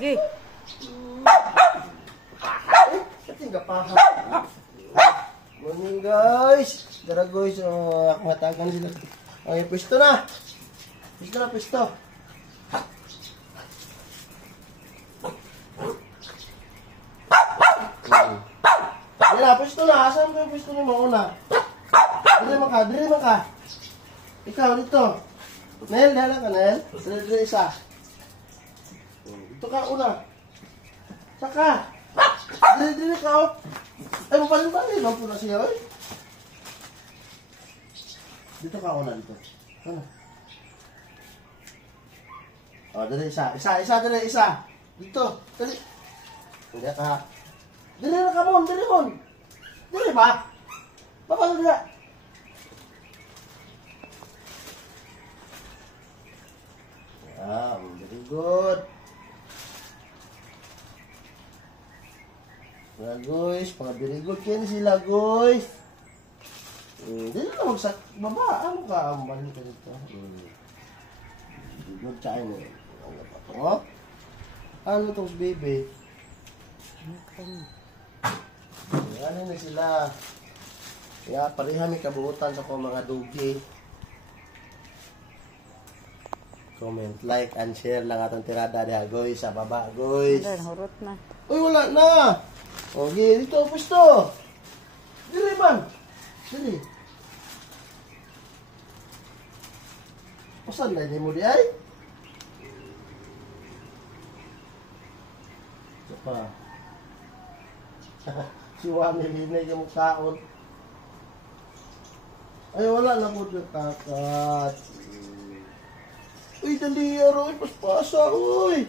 Gi. Kating gapaha. Morning guys. Tara guys, ako matagan sila. Okay, pwesto na. Pwesto na, pwesto. Yan na, pwesto na. Asan mo yung pwesto niyo mauna? Dili man ka, dili man ka. Ikaw dito. Nel, dala ka, Nel. Dili isa. Dito ka una. Saka. Dili ka, oh. Ay, mapalin-palin. Huwag po na siya, eh. Dito ka una, dito. Ano? O, dali isa. Isa, dali isa. Dito. Dali. Hindi ka. Dali na ka, Mon. Dali, Mon. Dali ba? Baka dali. Very good. Mga guys, mga very good kayo sila guys. Hindi na magsak, baba, ano ka, mali ka dito. Very good kayo mo. Ano pa ito, oh? Ano itong baby? Ano na sila? Kaya pareha may kabuutan sa mga dugi. Comment, like, and share lang atong tirada diha, guys, sa baba, guys. Hurot na. Uy, wala na. Okay, dito, pwesto. Dili man. Dili. Pasan na, hindi mo di ay? Ito pa. Si Wami, linay yung kaon. Ay, wala na po yung kakat. Uy, dali, aroy, paspasa, uy.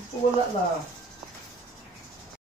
Ito wala na.